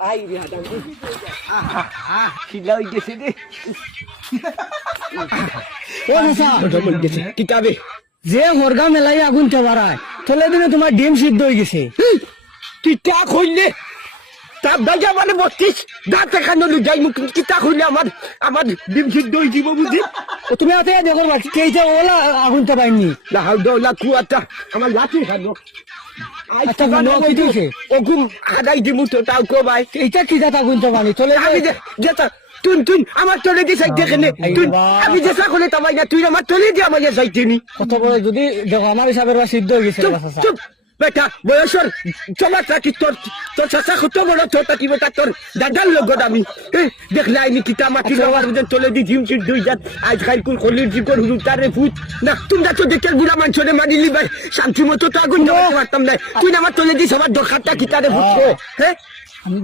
I রে হাডা খিলা হই গেছে রে ও ভাষা কিতাবে যে হরগা মেলাই আগুন চাবারায় তলে দিনে তোমার ডিম সিদ্ধ হয়ে গেছে কিতা কইলে তা বাজা মানে বত্রিশ দাঁত এখানে যাই মুখ কিতা কইলে আমার ডিম সিদ্ধ হয়ে দিব বুঝি ও তুমি আতে দেখো কেইটা ওলা আগুন চাবাইনি লা হাওলা কুয়াটা আমার লাঠি খাবো আচ্ছা ভালো কি দিছে ওগুম হাদাই দিমু তো তাও কো ভাই এইটা কি জাত আগুন চাবানি তলে আমি যেটা তুই আমার তলে দিয়ে সাইড দেখে নে তুই আমি যে সকলে তামাই না তুই আমার তলে দিয়ে আমার সাইড নি কত বড় যদি দেখো আমার হিসাবের সিদ্ধ হয়ে গেছে ভাষা চুপ বেটা বয়সর চলাটা কি তোর তোর চাচা কত বড় তোরটা কি বেটা তোর দাদার লগত আমি দেখলে আইনি কিতা মাটি বাবার তলে দি ঝিম চিট দুই জাত আজ খাই কুল খলির জিকর হুরুতারে ফুট না তোমরা তো দেখে বুড়া মানুষরে মারিলি ভাই শান্তি মতো তো আগুন জ্বালাতে পারতাম না তুই আমার তলে দিস আমার দরকারটা কিতারে ফুটবো হ্যাঁ আমি